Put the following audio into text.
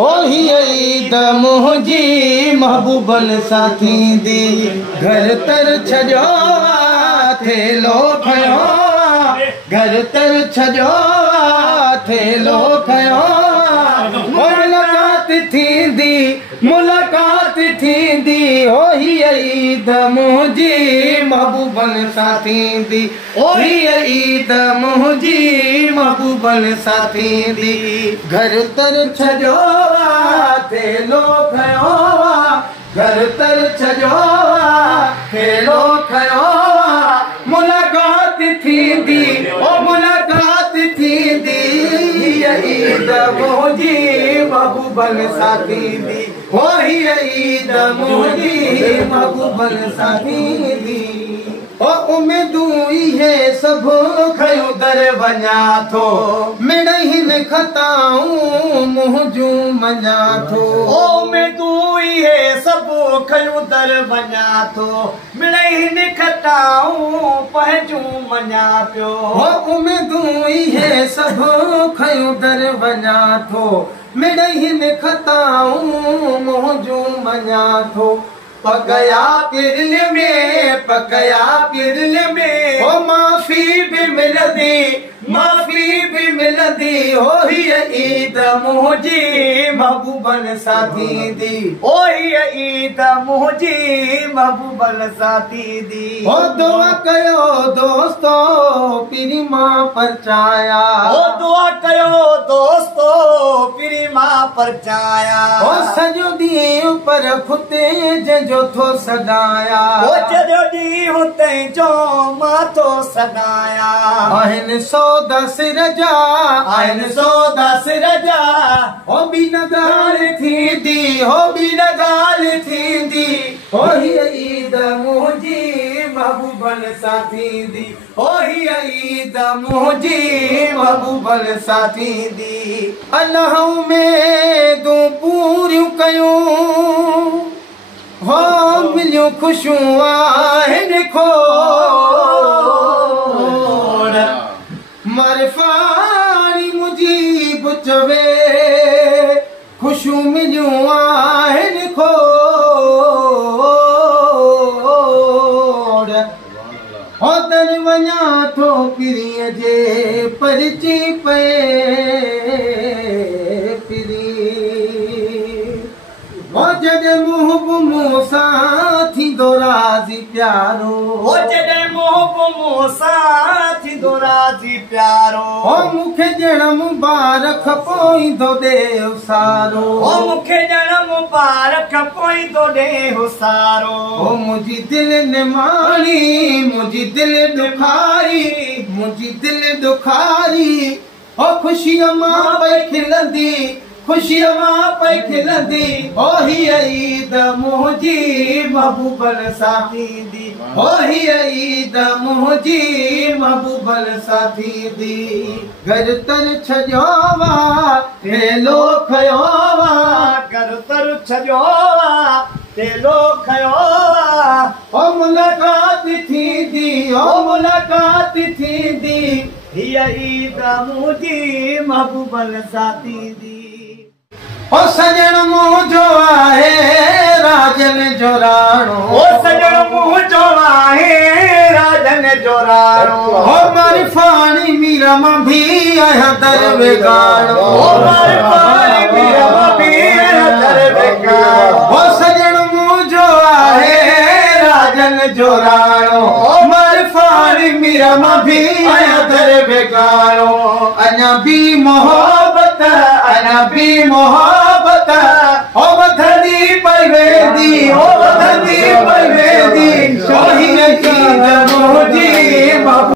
ओही ईद मुंहिंजी महबूबन साथी दी घर तर छजो थेलो खयो घर तर छजो थेलो खयो मुलाकात थींदी ओही ईद मुंहिंजी महबूबन साथी दी ओही ईद मुंहिंजी महबूबन साथी दी घर तर छजो थेलो खयो घर तर छजो थेलो खयो मुलाकात थींदी ओ मुलाकात थींदी ईद मुंहिंजी महबूबन साथी दी ओही ईद मुंहिंजी महबूबन साथी दी ओ उम्मीदूं इहे सभु खयूं दर वञा थो मिड़हिन खताऊं मुंहिंजूं मञा थो ओ उम्मीदूं इहे सभु खयूं दर वञा थो मिड़हिन खताऊं पंहिंजूं मञा पियो ओ उम्मीदूं इहे सभु खयूं दर वञा थो मिड़हिन खताऊं मुंहिंजूं मञा थो पकया पिरल में ओ माफ़ी भी मिलंदी ओही ईद मुंहिंजी महबूबन साथी दी ओही ईद मुंहिंजी महबूबन साथी दी ओ दुआ कयो दोस्तो पिरी मां परचाया ओ दुआ कयो दोस्तो पिरी मां परचाया ओ सॼो ॾींहुं पर खुते जंहिंजो थो सॾाया ओ सॼो ॾींहुं तंहिंजो मां थो सॾाया आहिनि सौ दस रजा ओ बि न ॻाल्हि थींदी ओही ईद मुंहिंजी महबूबन साथी दी ओही ईद मुंहिंजी महबूबन साथी दी अल्लाह में तूं पूरियूं कयूं हो मिलियूं ख़ुशियूं आहिनि खोड़ मरफ़ाणी मुजीब चवे ख़ुशियूं मिलियूं आहिनि खोड़ हो दर वञा थो पिरीअ जे परची पए ओ जॾहिं मुहब मूंसां थींदो राज़ी प्यारो ओ जॾहिं मुहब मूंसां थींदो राज़ी प्यारो ओ मूंखे ॼण मुबारक पोईंदो ॾेव सारो ओ मूंखे ॼण मुबारक पोईंदो ॾेव सारो ओ मुंहिंजी दिलि निमाणी मुंहिंजी दिलि दुखारी ओ ख़ुशीअ मां पई खिलंदी ओही ईद मुंहिंजी महबूबन साथी दी ओही ईद मुंहिंजी महबूबन साथी दी घर तर छजो थेलो खयो घर तर छजो थेलो खयो ओ मुलाकात थींदी हीअ ईद मुंहिंजी महबूबन साथी दी ओ सजण मुंहिंजो आहे राजन जो राणो ओ सजण मुंहिंजो आहे राजन जो राणो ओ मरफ़ाणी मीरा मां भी आहियां दर वेगाणो ओ मरफ़ाणी मीरा मां भी आहियां दर वेगाणो ओ सजण मुंहिंजो आहे राजन जो राणो ओ मरफ़ाणी मीरा मां भी आहियां दर वेगाणो अञा बि मोहब्बत ओ वधंदी पई वेंदी ओ